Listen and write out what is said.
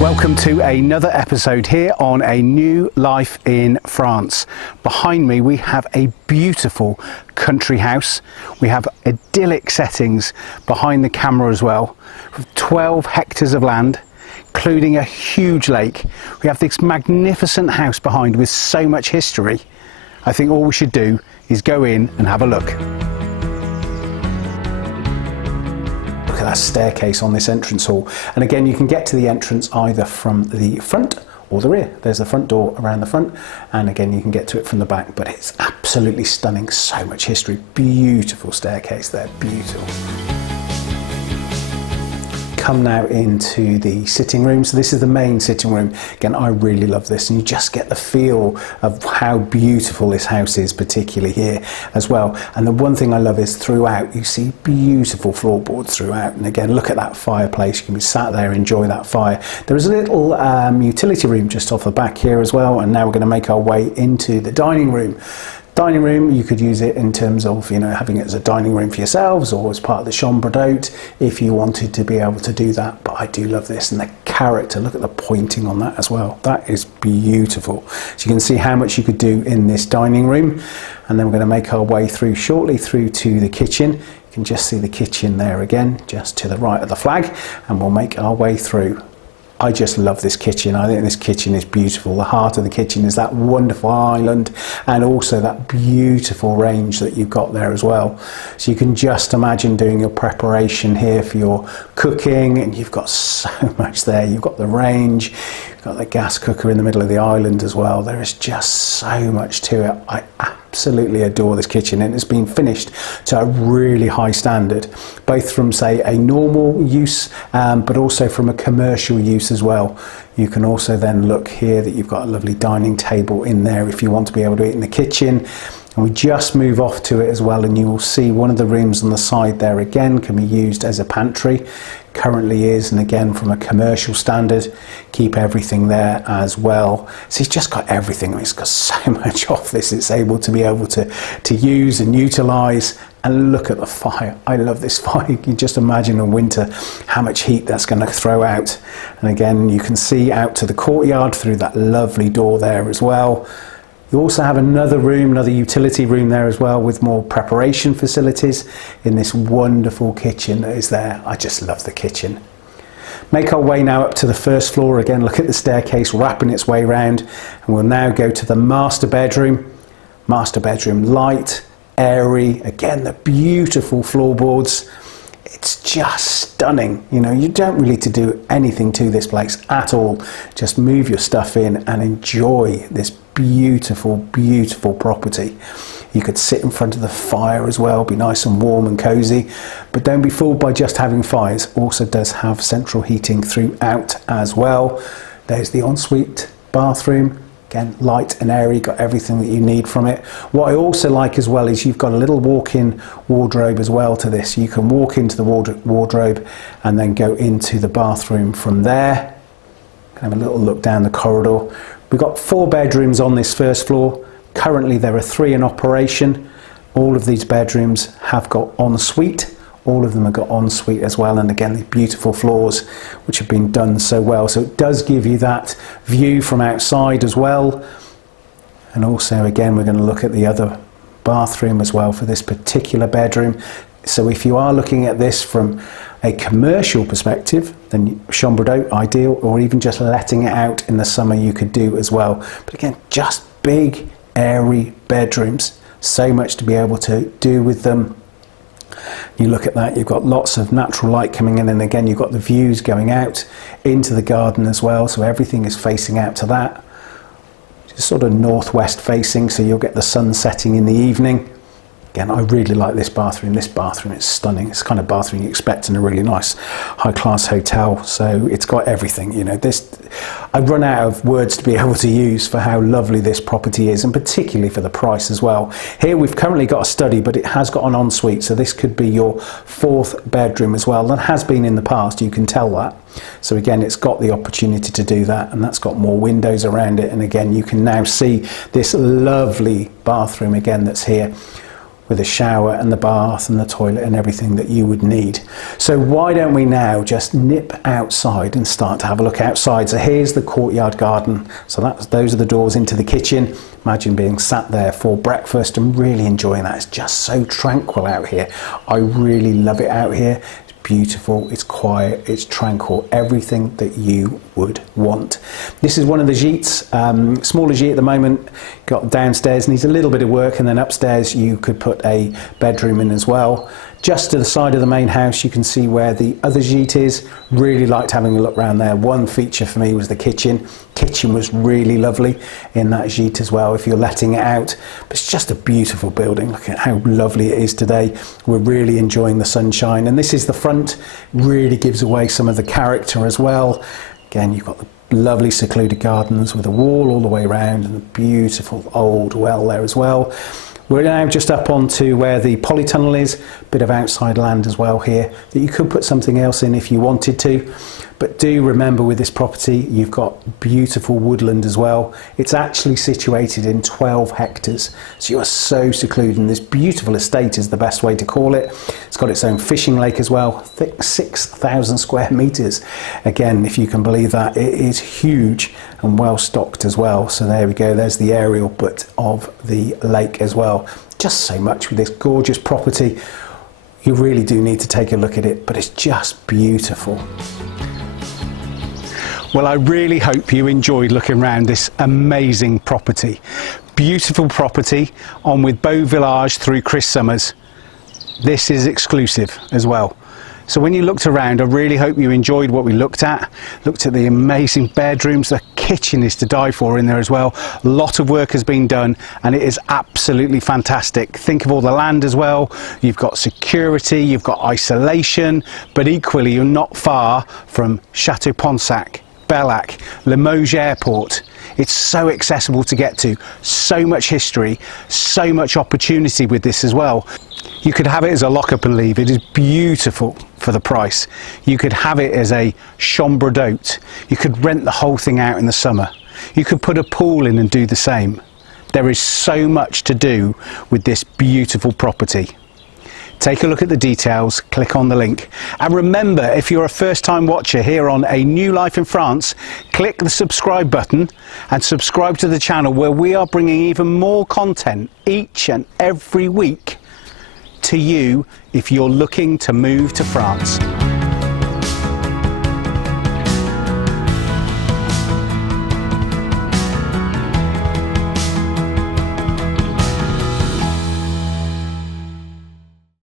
Welcome to another episode here on A New Life in France. Behind me we have a beautiful country house. We have idyllic settings behind the camera as well. 12 hectares of land, including a huge lake. We have this magnificent house behind with so much history. I think all we should do is go in and have a look. Look at that staircase on this entrance hall, and again you can get to the entrance either from the front or the rear. There's the front door around the front, and again you can get to it from the back, but it's absolutely stunning. So much history. Beautiful staircase there, beautiful. Come now into the sitting room. So this is the main sitting room. Again, I really love this, and you just get the feel of how beautiful this house is, particularly here as well. And the one thing I love is throughout you see beautiful floorboards throughout, and again look at that fireplace. You can be sat there, enjoy that fire. There is a little utility room just off the back here as well, and now we're going to make our way into the dining room. Dining room, you could use it in terms of, having it as a dining room for yourselves or as part of the chambre d'hôte if you wanted to be able to do that. But I do love this, and the character, look at the pointing on that as well. That is beautiful. So you can see how much you could do in this dining room. And then we're going to make our way through shortly through to the kitchen. You can just see the kitchen there again, just to the right of the flag, and we'll make our way through. I just love this kitchen. I think this kitchen is beautiful. The heart of the kitchen is that wonderful island, and also that beautiful range that you've got there as well. So you can just imagine doing your preparation here for your cooking, and you've got so much there. You've got the range, you've got the gas cooker in the middle of the island as well. There is just so much to it. I absolutely adore this kitchen, and it's been finished to a really high standard, both from say a normal use but also from a commercial use as well. You can also then look here that you've got a lovely dining table in there if you want to be able to eat in the kitchen. And we just move off to it as well, and you will see one of the rooms on the side there again can be used as a pantry. Currently is, and again from a commercial standard, keep everything there as well. So it's just got everything. It's got so much off this. It's able to use and utilize. And look at the fire. I love this fire. You can just imagine in winter how much heat that's going to throw out. And again, you can see out to the courtyard through that lovely door there as well. You also have another room, another utility room there as well, with more preparation facilities in this wonderful kitchen that is there. I just love the kitchen. Make our way now up to the first floor. Again, look at the staircase wrapping its way round, and we'll now go to the master bedroom. Master bedroom, light, airy, again the beautiful floorboards. It's just stunning. You don't really need to do anything to this place at all. Just move your stuff in and enjoy this beautiful, beautiful property. You could sit in front of the fire as well, be nice and warm and cozy, but don't be fooled by just having fires. Also does have central heating throughout as well. There's the ensuite bathroom. Again, light and airy, got everything that you need from it. What I also like as well is you've got a little walk-in wardrobe as well to this. You can walk into the wardrobe and then go into the bathroom from there. Have a little look down the corridor. We've got 4 bedrooms on this first floor. Currently there are 3 in operation. All of these bedrooms have got ensuite. All of them have got ensuite as well, and again the beautiful floors which have been done so well. So it does give you that view from outside as well. And also again we're going to look at the other bathroom as well for this particular bedroom. So if you are looking at this from a commercial perspective, then chambre d'hôte ideal, or even just letting it out in the summer you could do as well. But again, just big airy bedrooms, so much to be able to do with them. You look at that, you've got lots of natural light coming in, and again you've got the views going out into the garden as well, so everything is facing out to that. Just sort of northwest facing, so you'll get the sun setting in the evening. Again, I really like this bathroom. This bathroom is stunning. It's the kind of bathroom you expect in a really nice high-class hotel. So it's got everything. I run out of words to be able to use for how lovely this property is, and particularly for the price as well. Here we've currently got a study, but it has got an ensuite, so this could be your 4th bedroom as well. That has been in the past, you can tell that. So again, it's got the opportunity to do that, and that's got more windows around it. And again, you can now see this lovely bathroom again that's here. with a shower and the bath and the toilet and everything that you would need. So why don't we now just nip outside and start to have a look outside. So here's the courtyard garden. So those are the doors into the kitchen. Imagine being sat there for breakfast and really enjoying that. It's just so tranquil out here. I really love it out here. Beautiful, it's quiet, it's tranquil, everything that you would want. This is one of the gîtes, smaller gîte at the moment, got downstairs, needs a little bit of work, and then upstairs you could put a bedroom in as well. Just to the side of the main house you can see where the other gîte is. Really liked having a look around there. One feature for me was the kitchen. Kitchen was really lovely in that gîte as well if you're letting it out. But it's just a beautiful building. Look at how lovely it is today. We're really enjoying the sunshine, and this is the front. Really gives away some of the character as well. Again, you've got the lovely secluded gardens with a wall all the way around and a beautiful old well there as well. We're now just up onto where the polytunnel is, bit of outside land as well here that you could put something else in if you wanted to. But do remember with this property, you've got beautiful woodland as well. It's actually situated in 12 hectares. So you are so secluded, and this beautiful estate is the best way to call it. It's got its own fishing lake as well, thick 6,000 square meters. Again, if you can believe that, it is huge and well stocked as well. So there we go, there's the aerial bit of the lake as well. Just so much with this gorgeous property. You really do need to take a look at it, but it's just beautiful. Well, I really hope you enjoyed looking around this amazing property. Beautiful property on with Beau Village through Chris Summers. This is exclusive as well. So when you looked around, I really hope you enjoyed what we looked at. Looked at the amazing bedrooms. The kitchen is to die for in there as well. A lot of work has been done and it is absolutely fantastic. Think of all the land as well. You've got security, you've got isolation, but equally you're not far from Chateau Ponsac, Bellac, Limoges Airport. It's so accessible to get to, so much history, so much opportunity with this as well. You could have it as a lock-up and leave. It is beautiful for the price. You could have it as a chambre d'hôte. You could rent the whole thing out in the summer. You could put a pool in and do the same. There is so much to do with this beautiful property. Take a look at the details, click on the link. And remember, if you're a first-time watcher here on A New Life in France, click the subscribe button and subscribe to the channel where we are bringing even more content each and every week to you if you're looking to move to France.